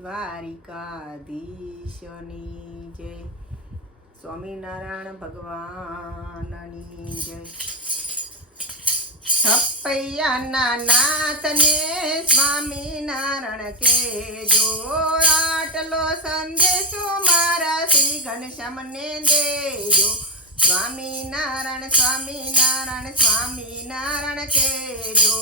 દ્વારિકાધીશની જય. સ્વામિનારાયણ ભગવાનની જય. છપૈયાના નાથને સ્વામિનારાયણ કે જો આટલો સંદેશો મારા શ્રી ઘનશ્યામને દેજો. સ્વામિનારાયણ સ્વામિનારાયણ સ્વામિનારાયણ કે જો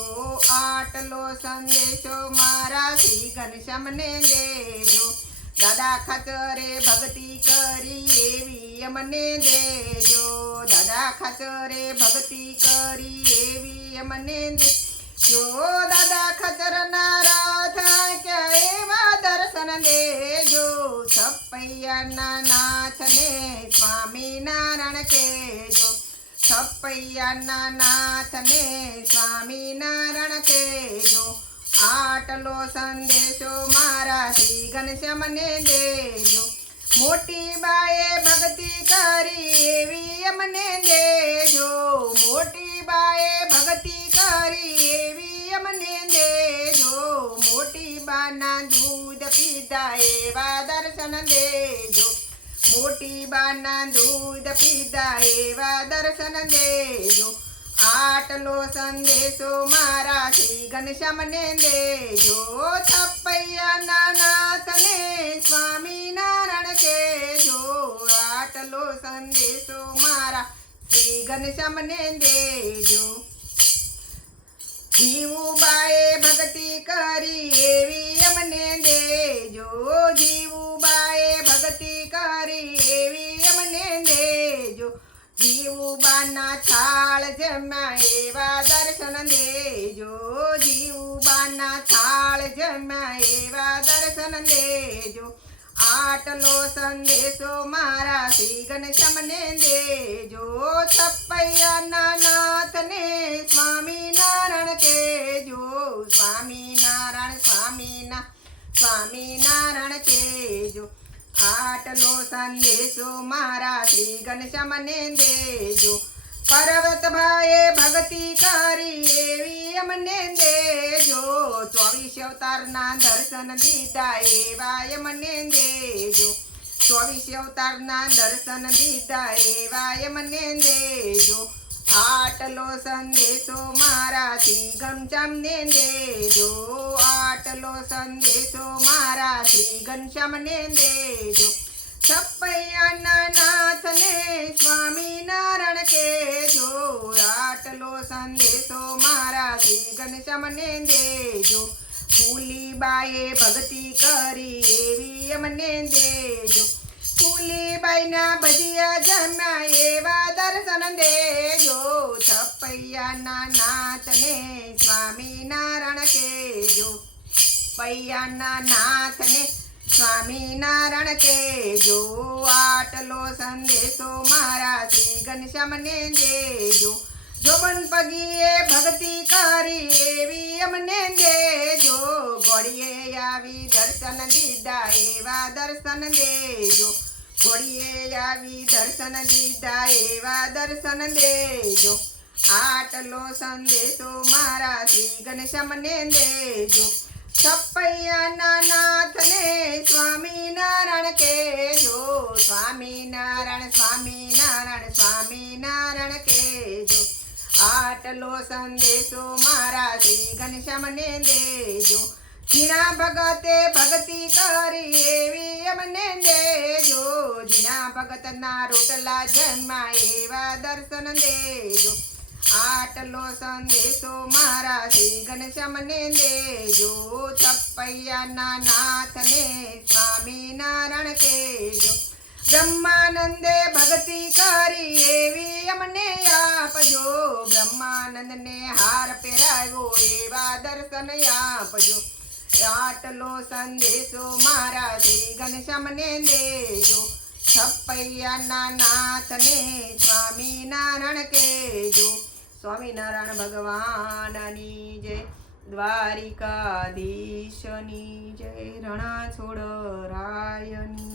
આટલો સંદેશો મારા શ્રી ઘનશ્યામને દેજો. દાદા ખાચરે ભક્તિ કરી એવી અમને દેજો. દાદા ખાચરે ભક્તિ કરી એવી અમને દેજો. દાદા ખચરના રાથ કે એવા દર્શન દેજો છપૈયાના નાથને સ્વામિનારાયણ કેજો છપૈયાના નાથને સ્વામિનારાયણ કેજો આટલો સંદેશો મારા શ્રી ઘનશ્યામને દેજો. મોટી બાએ ભક્તિ કરી એવી અમને દેજો. મોટી બાએ ભક્તિ કરી એવી અમને દેજો. મોટી બાના પીધા એવા દર્શન દેજો. મોટી બાના દૂધ પીધા એવા દર્શન દેજો. આટલો સંદેશો મારા શ્રી ઘનશ્યામને દેજો. છપૈયાના સ્વામી નારાયણ કેજો આટલો સંદેશો મારા શ્રી ઘનશ્યામને દેજો. જીવુબાએ ભક્તિ કરી એવી અમને દેજો જીવુબાએ ભક્તિ કરી, એવી અમને દેજો જીવુબાના છાળ જમ્યા, એવા દર્શન દેજો જીવુબાના છાળ જમ્યા, એવા દર્શન દેજો આટલો સંદેશો મારા શ્રી ઘનશ્યામને દેજો છપૈયા નાથને સ્વામિનારાયણ તેજો આટલો સંદેશો મારા શ્રી ઘનશ્યામને દેજો. પર્વત ભાઈએ ભક્તિ કરી એવી અમને દેજો. ચોવીસ અવતારના દર્શન દીધા એવા એમને દેજો. ચોવીસ અવતારના દર્શન દીધા એવા એમને દેજો. આટલો સંદેશો મારાથી ઘનશ્યામને દેજો. આટલો સંદેશો મારાથી ઘનશ્યામ ઘનશ્યામને દેજો. છપૈયાના નાથને સ્વામિનારાયણ કેજો આટલો સંદેશો મારાથી ઘનશ્યામને દેજો. ફૂલીબાએ ભક્તિ કરી એવી અમને દેજો. ફૂલીબાઈના ભજીયા જમ્યા છપૈયાના નાથને સ્વામિનારાયણ કેજો પૈયાના નાથને સ્વામિનારાયણ કેજો આટલો સંદેશો મારા શ્રી ઘનશ્યામને દેજો. જોબન પગીએ ભક્તિ કરી એવી અમને દેજો. ઘોડીએ આવી દર્શન દીધા એવા દર્શન દેજો. ઘોડીએ આવી દર્શન દીધા એવા દર્શન દેજો. આટલો સંદેશો મારા શ્રી ઘનશ્યામને દેજો. સપૈયાના નાથને સ્વામિનારાયણ કેજો સ્વામિનારાયણ સ્વામી નારાયણ કેજો આટલો સંદેશો મારા શ્રી ઘનશ્યામને દેજો. જીના ભગતે ભક્તિ કરી એવી અમને દેજો. જીના ભગતના રોટલા જન્મા એવા દર્શન દેજો. આટલો સંદેશો મારા શ્રી ઘનશ્યામને દેજો છપૈયાના નાથને સ્વામિનારાયણ કેજો બ્રહ્માનંદે ભક્તિ કરી એવી અમને આપજો. બ્રહ્માનંદને હાર પહેરાવ્યો એવા દર્શન આપજો. આટલો સંદેશો મારા શ્રી ઘનશ્યામને દેજો. છપૈયાના નાથને સ્વામિનારાયણ કેજો સ્વામિનારાયણ ભગવાનની જય દ્વારિકાધીશની જય રણા છોડ રાયની જય